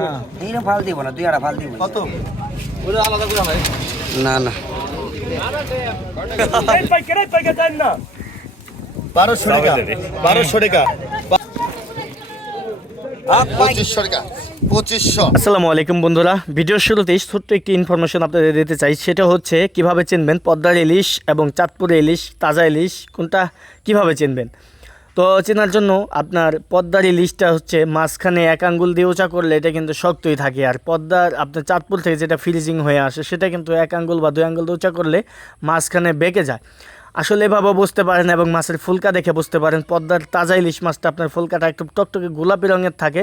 না। এইরকম ফাল দিব না তুই আর ফাল দিব। কত? ওটা আলাদা করে ভাই না না। বারোশো টাকা বারোশো টাকা। পঁচিশশো টাকা পঁচিশশো। আসসালামু আলাইকুম বন্ধুরা ভিডিওর শুরুতেই ছোট্ট একটি ইনফরমেশন আপনাদের দিতে চাই সেটা হচ্ছে কীভাবে চিনবেন পদ্মার ইলিশ এবং চাঁদপুর ইলিশ তাজা ইলিশ কোনটা কীভাবে চিনবেন? তো চেনার জন্য আপনার পদ্মার ইলিশটা হচ্ছে মাঝখানে এক আঙ্গুল দিয়ে উঁচা করলে এটা কিন্তু শক্তই থাকে। আর পদ্মার আপনার চাঁদপুর থেকে যেটা ফ্রিজিং হয়ে আসে, সেটা কিন্তু এক আঙ্গুল বা দুই আঙ্গুল দিয়ে উঁচা করলে মাঝখানে বেঁকে যায়। আসলে এভাবে বুঝতে পারেন এবং মাছের ফুলকা দেখে বুঝতে পারেন, পদ্মার তাজা ইলিশ মাছটা আপনার ফুলকাটা একটু টকটকে গোলাপি রঙের থাকে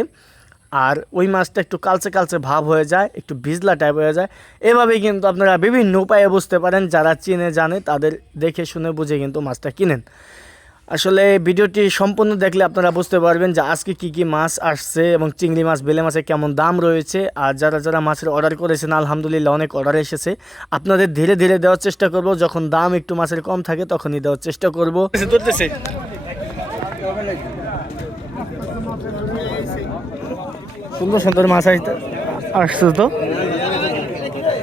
আর ওই মাছটা একটু কালচে কালচে ভাব হয়ে যায়, একটু ভিজলা টাইপ হয়ে যায়। এভাবেই কিন্তু আপনারা বিভিন্ন উপায়ে বুঝতে পারেন, যারা চিনে জানে তাদের দেখে শুনে বুঝে কিন্তু মাছটা কিনেন। আসলে ভিডিওটি সম্পূর্ণ দেখলে আপনারা বুঝতে পারবেন যে আজকে কি কি মাছ আসছে এবং চিংড়ি মাছ, বেলে মাছের কেমন দাম রয়েছে। আর যারা যারা মাছের অর্ডার করেছেন, আলহামদুলিল্লাহ অনেক অর্ডার এসেছে। আপনাদের ধীরে ধীরে দেওয়ার চেষ্টা করব। যখন দাম একটু মাছের কম থাকে, তখনই দেওয়ার চেষ্টা করব। সুন্দর সুন্দর মাছ আসতে আসছে তো ওই জায়গাটা দেন জায়গাটা দেন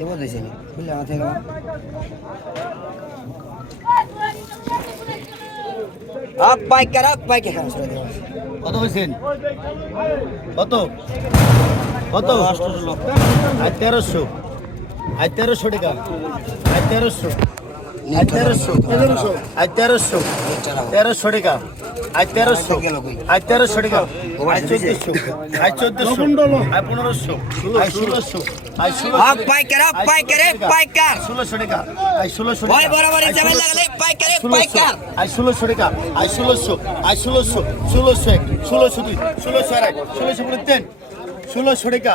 এবার দিয়েছে বুঝলে আমার থেকে আপ পাইকার আপ পাইকার সরে দেওয়া কত হয়েছেন কত? কত? আজ তেরোশো। তেরোশো টাকা। তেরোশো। তেরোশো আজ তেরোশো তেরোশো টাকা আজ তেরোশো আজ তেরোশো টাকা আজ চোদ্দশো আজ চোদ্দশো আজ পনেরোশো আজ ষোলোশো পাইকার ষোলোশো টাকা আজ ষোলোশো পাইকার আজ ষোলোশো টাকা আজ ষোলোশো আজ ষোলোশো ষোলোশো এক ষোলোশো দুই ষোলোশো আড়াই ষোলোশো তিন ষোলোশো টাকা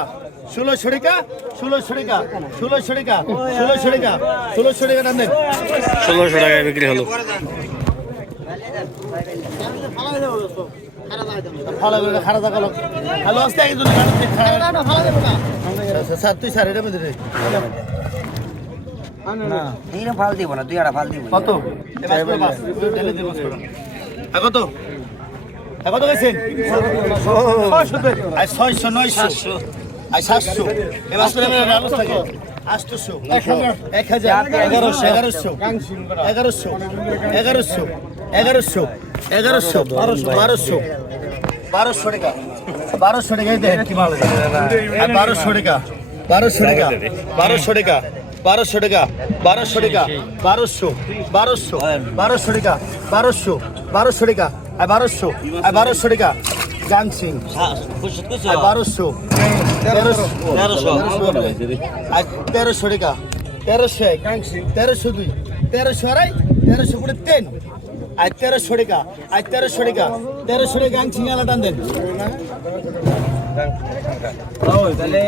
ষোলোশো টাকা ষোলোশো টাকা ষোলোশো টাকা ষোলোশো টাকা ষোলোশো টাকা দাম দেন ষোলোশো টাকায় বিক্রি হলো। ভালো করে খারাপ থাকল হ্যালো আসতে একজন স্যার তুই স্যার এটা ফাল দিব না তুই আর ফাল দিব। কত? গেছেন? ছয়শো নয়শো। আর সাতশো। এবার আটশোশো। এক হাজার। এগারোশো। এগারোশো। এগারোশো। এগারোশো। এগারোশো। এগারোশো। বারোশো। বারোশো। বারোশো টাকা। বারোশো টাকাই দেন কি ভালো বারোশো টাকা। বারোশো টাকা। বারোশো টাকা। বারোশো টাকা। বারোশো টাকা। বারোশো। বারোশো। বারোশো টাকা। বারোশো। বারোশো। টাকা আর বারোশো। আর বারোশো টাকা। জাংসিং আর বারোশো তেরোশো। টাকা। তেরোশো এক। তেরোশো দুই। তেরোশো আড়াই তেরোশো করে তিন। আর তেরোশো টাকা। আর তেরোশো টাকা। তেরোশো টাকা গাংসিং আলা টান দেন। ও দে দে।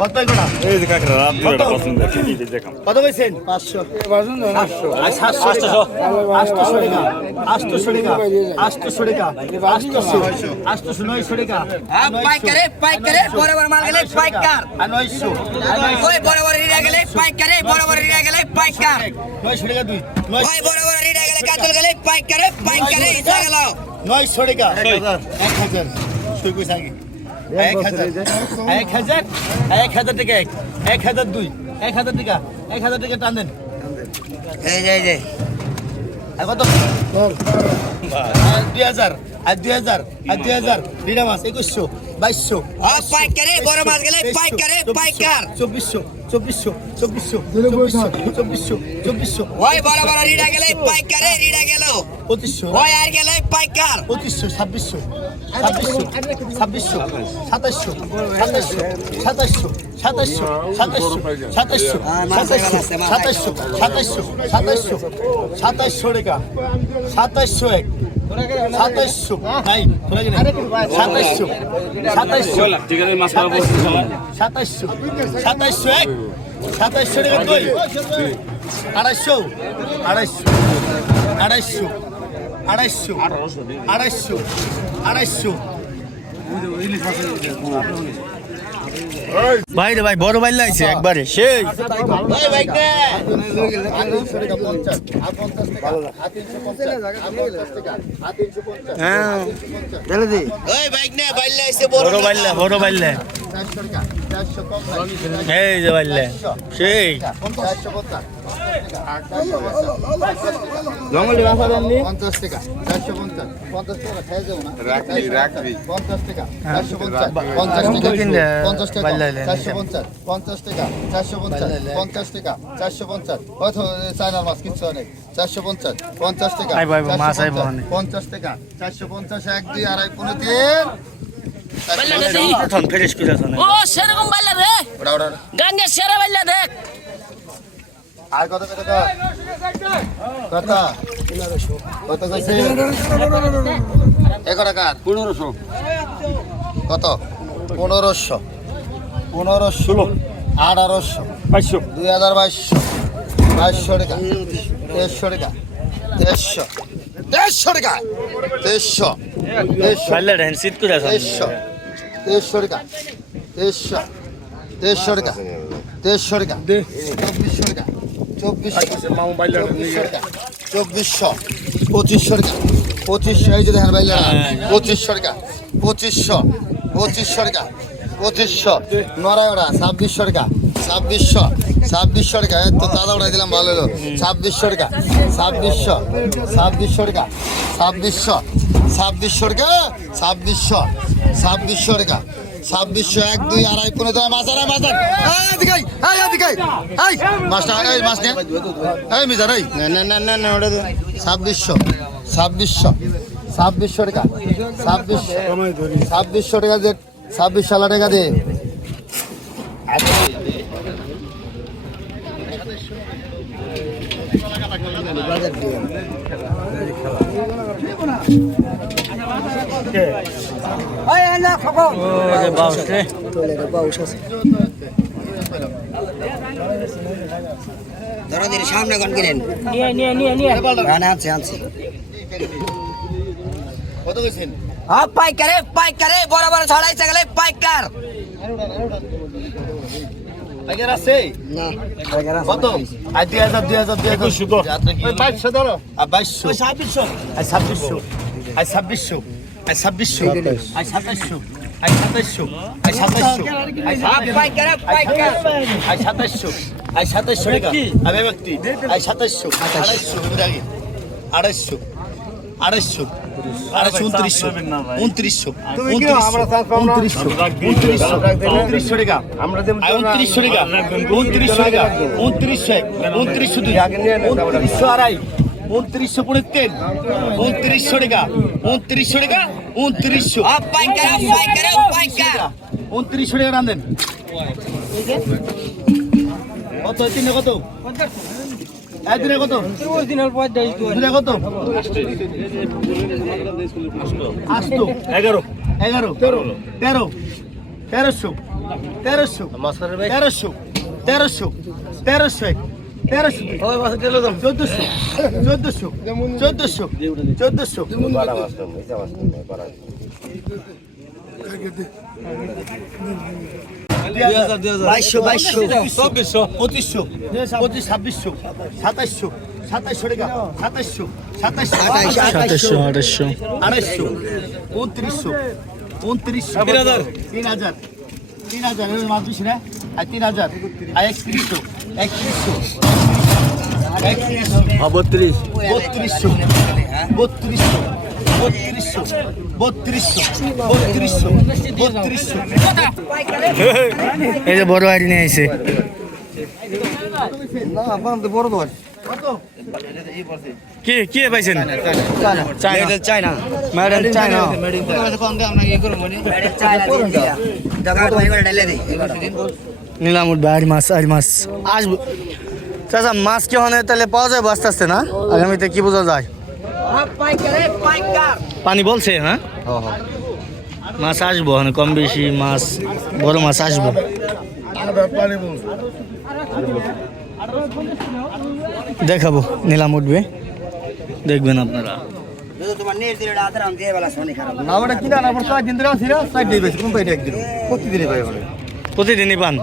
কত? এগুলা কত কইছেন পাঁচশো। আটশো আটশো টাকা। আটশো টাকা। আটশো টাকা। আটশো। আটশো নয়শো টাকা। আপ পাইকার পাইকার এ বরাবর মাল গেলে পাইকার। আর নয়শো। ওই বরাবর রিডা গেলে পাইকার এ বরাবর রিডা গেলে পাইকার। নয়শো টাকা দুই। ওই বরাবর রিডা গেলে কাতল গেলে পাইকার গেল। টাকা। আগে। এক হাজার এক হাজার এক হাজার টাকা এক এক হাজার দুই এক হাজার টাকা এক হাজার টাকা টান দেন এই যে এই যে। আর কত? দুই হাজার আর দুই হাজার আর দুই হাজার দুইটা মাছ একুশশো। বাইশশো। পাইকার বড় মাছ গেলে পাইকার পাইকার। চব্বিশশো চব্বিশশো চব্বিশশো চব্বিশশো চব্বিশশো চব্বিশশো। ওই বরাবর রিডা গেলে পাইকার রিডা গেল। পঁচিশশো। ওই আর গেলে পাইকার। পঁচিশশো ছাব্বিশশো ছাব্বিশশো ছাব্বিশশো সাতাশশো সাতাশশো সাতাশশো সাতাশশো সাতাশশো সাতাশশো সাতাশশো সাতাশশো সাতাশশো সাতাশশো টাকা। সাতাশশো এক। সাতাইশশো। সাতাইশশো। সাতাইশশো। সাতাইশশো। এক? সাতাইশশো টাকা দুই আড়াইশো আড়াইশো আড়াইশো আড়াইশো আড়াইশো আড়াইশো ভাই রে ভাই বড় বাইল লাগছে একবারে সেই। বড় বাইল্লা বড় সেই। জঙ্গলে বাসা দেন নি 50 টাকা 450 50 টাকা খেয়ে যাও না। রাখবি রাখবি। 50 টাকা 450 50 টাকা 50 টাকা 450 টাকা 450 50 টাকা 450 কত চায়নার মাছ কিচ্ছু অনেক 450 50 টাকা আই ভাই মাছ আইবো 50 টাকা 450 এক দুই আড়াই পুনে তিন। ও সেরকম সেরা বাইলা দেখ আর কত কত? কত কত কইছে এগারো টাকা পনেরোশো। কত? পনেরোশো। পনেরোশো। আঠারোশো। পাঁচশো। দুই হাজার বাইশশো। বাইশশো টাকা। দেড়শো টাকা। দেড়শো দেড়শো টাকা। দেড়শো দেড়শো দেড়শো টাকা। দেড়শো দেড়শো টাকা। দেড়শো টাকা। চব্বিশশো টাকা। চব্বিশশো চব্বিশশো টাকা চব্বিশশো। পঁচিশশো টাকা পঁচিশশো এই যে দেখেন ভাই পঁচিশশো টাকা পঁচিশশো পঁচিশশো টাকা পঁচিশশো। নড়াইড়া ছাব্বিশশো টাকা ছাব্বিশশো। ছাব্বিশশো টাকা তো দাদা উঠাই দিলাম ভালো হলো। ছাব্বিশশো টাকা ছাব্বিশশো। ছাব্বিশশো টাকা ছাব্বিশশো। ছাব্বিশশো টাকা ছাব্বিশশো। ছাব্বিশশো টাকা ছাব্বিশশো এক দুই আড়াই পনেরো টাকা মাছ আড়াই মাছ আড়াই। এই এদিকে আই, এই এদিকে আই, মাছটা এই মাছ নিয়ে এই মিজার এই। না না না না না ওটা। ছাব্বিশশো ছাব্বিশশো ছাব্বিশশো টাকা। ছাব্বিশশো ছাব্বিশশো টাকা দে ছাব্বিশ সালা টাকা দে। ধরা দিন সামনে কোন কিনেন। আনছি আনছি। কত গেছেন হ্যাঁ পাইকারে পাইকারে বড় বড় ছড়াইছে গেলে পাইকার। পাইকার আছে? না পাইকার আছে। কত? আর 2000 2000 2000 2200 ধরো। আর আর ছাব্বিশশো। আর সাতাশশো আর সাতাশশো আর সাতাশশো আর সাতাশশো আর সাতাশশো টাকা। আমি ব্যক্তি। আর সাতাশশো আড়াইশো আগে। আড়াইশো আড়াইশো আড়াইশো উনত্রিশশো। উনত্রিশশো। উনত্রিশশো। উনত্রিশশো। উনত্রিশশো টাকা। উনত্রিশশো টাকা। উনত্রিশশো টাকা। উনত্রিশশো এক। উনত্রিশশো দুই। উনত্রিশশো আড়াই। উনত্রিশশো পনেরো তিন উনত্রিশশো টাকা উনত্রিশশো টাকা উনত্রিশশো উনত্রিশশো টাকা রান্ধেন কত তিনে কত? দিনে কত? দিনে কত? আষ্ট। এগারো। এগারো। তেরো। তেরো। তেরোশো। তেরোশো। তেরোশো। তেরোশো। তেরোশো। এক তেরোশো। চোদ্দশো। চোদ্দশো। চোদ্দশো। চোদ্দশো। বাইশশো বাইশশো। চব্বিশশো। পঁচিশশো। পঁচিশ ছাব্বিশশো। সাতাশশো সাতাশশো টাকা। সাতাশশো সাতাশশো সাতাশশো আঠাশশো আড়াইশো উনত্রিশশো উনত্রিশশো তিন হাজার। তিন হাজার। তিন হাজার। এর মাছ না আর তিন হাজার। আর একত্রিশশো একত্রিশশো একত্রিশশো বত্রিশ। বত্রিশশো। বত্রিশশো। বত্রিশশো। বত্রিশশো। বত্রিশশো। বত্রিশশো। এই যে বড় আইডি নিয়ে আইছে। কত কি কি পাইছেন? China China. Made in China China নিলাম উঠবে আর মাছ আর মাছ। আসব। চাচা মাছ কি হনে তাহলে পাওয়া যায় আস্তে আস্তে না? আগামীতে কি বোঝা যায়? পাইকারে পাইকার পানি বলছে হ্যাঁ? মাছ আসব মানে কম বেশি মাছ বড় মাছ আসব। দেখাবো নিলাম উঠবে। দেখবেন আপনারা। তোমার নিয়ে দিলে আদরাম দিয়ে বেলা শনি খারাপ না ওটা কিনা না পড়ছে দিন ধরে আছে না সাইড দিয়ে বেশি কোন পাইটা একদিন প্রতিদিনই পাই বলে প্রতিদিনই পান?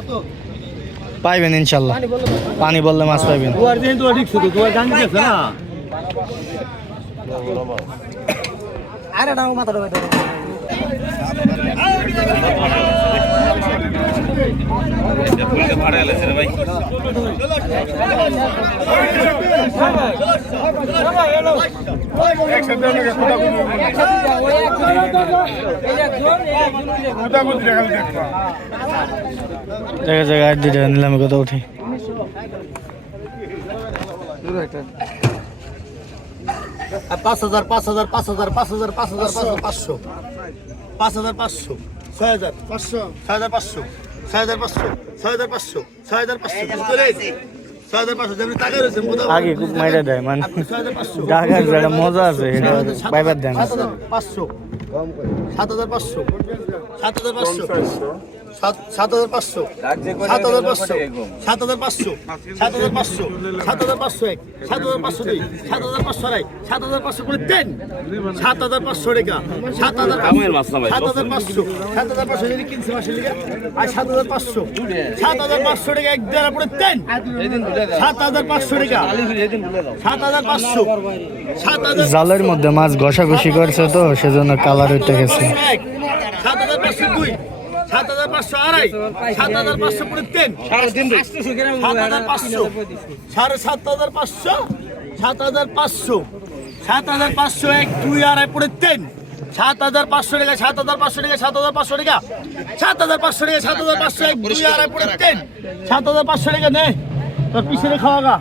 পাইবেন ইনশাল্লাহ। পানি বললে মাছ পাইবেন। দুয়ার দিন তো ঠিক শুধু দুয়ার জানি আরে না মাথা ঢোকে জায়গা জায়গায় আট দিতে নিলামে কত উঠে। পাঁচ হাজার পাঁচ হাজার পাঁচ হাজার পাঁচ হাজার পাঁচ হাজার পাঁচ হাজার, পাঁচশো। পাঁচ হাজার, পাঁচশো। ছয় হাজার পাঁচশো ছয় হাজার, পাঁচশো। ছয় হাজার পাঁচশো ছয় হাজার পাঁচশো ছয় হাজার পাঁচশো। ছয় হাজার পাঁচশো যেমনি টাকা রয়েছে আগে খুব মাইরা দেয় মানে। ছয় হাজার পাঁচশো। ঢাকার যে একটা মজা আছে পাইবার দেন। সাত হাজার পাঁচশো। সাত হাজার পাঁচশো। সাত হাজার পাঁচশো। সাত সাত হাজার পাঁচশো সাত হাজার পাঁচশো সাত হাজার পাঁচশো সাত হাজার পাঁচশো সাত হাজার পাঁচশো এক সাত হাজার পাঁচশো দুই সাত হাজার পাঁচশো আড়াই সাত হাজার পাঁচশো করে দেন সাত হাজার পাঁচশো টাকা সাত হাজার সাত হাজার পাঁচশো সাত হাজার পাঁচশো যদি কিনছে মাসের লিগে আর সাত হাজার পাঁচশো সাত হাজার পাঁচশো টাকা এক দেড় করে দেন সাত হাজার পাঁচশো টাকা সাত হাজার পাঁচশো সাত হাজার জালের মধ্যে মাছ ঘষাঘষি করছে তো সেজন্য কালার উঠে গেছে এক, সাত হাজার পাঁচশো দুই সাত হাজার পাঁচশো আড়াই সাত হাজার পাঁচশো তিন সাত হাজার পাঁচশো সাড়ে সাত হাজার পাঁচশো সাত হাজার পাঁচশো সাত হাজার পাঁচশো এক দুই আড়াই পড়ে তিন সাত হাজার পাঁচশো টাকা সাত হাজার পাঁচশো টাকা সাত হাজার পাঁচশো টাকা সাত হাজার পাঁচশো টাকা সাত হাজার পাঁচশো এক দুই আড়াই পড়ে তিন সাত হাজার পাঁচশো টাকা নে তোর পিছনে খাওয়া গা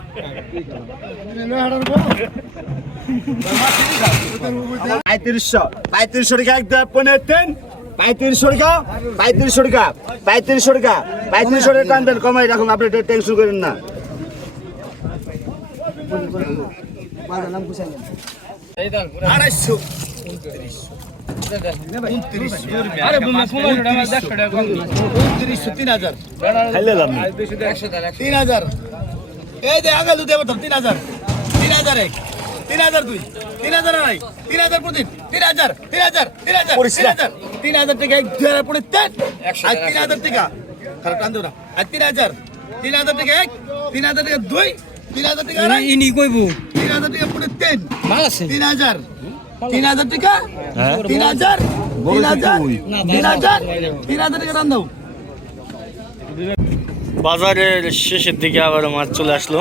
পঁয়ত্রিশশো পঁয়ত্রিশশো টাকা এক দেড় পনেরো তিন পঁয়ত্রিশশো টাকা পঁয়ত্রিশশো টাকা পঁয়ত্রিশশো টাকা পঁয়ত্রিশশো টাকা টান দেন কমাই রাখুন আপনি টেনশন করেন না। আড়াইশো তিন হাজার। তিন হাজার। এই যে আগে দুধ এবার তিন হাজার। তিন হাজার এক। তিন হাজার দুই তিন হাজার আড়াই তিন হাজার প্রতিদিন তিন হাজার তিন হাজার তিন হাজার তিন হাজার তিন হাজার টাকা এক দুই হাজার পড়ে তেন আর তিন হাজার টাকা খারাপ টান দেবো না আর তিন হাজার তিন হাজার টাকা এক তিন হাজার টাকা দুই তিন হাজার টাকা আড়াই ইনি কইবু তিন হাজার টাকা পড়ে তেন মাল আছে তিন হাজার তিন হাজার টাকা তিন হাজার তিন হাজার তিন হাজার তিন হাজার টাকা দাও বাজারের শেষের দিকে আবার মাছ চলে আসলো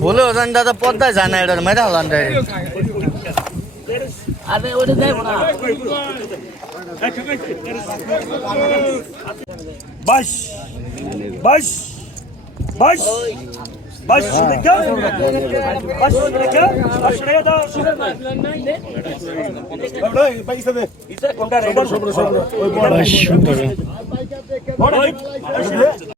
বলে ওখান দাদা পদ্মায় যায় না এটা মেরে হলাম আরে ওটা যাইব না.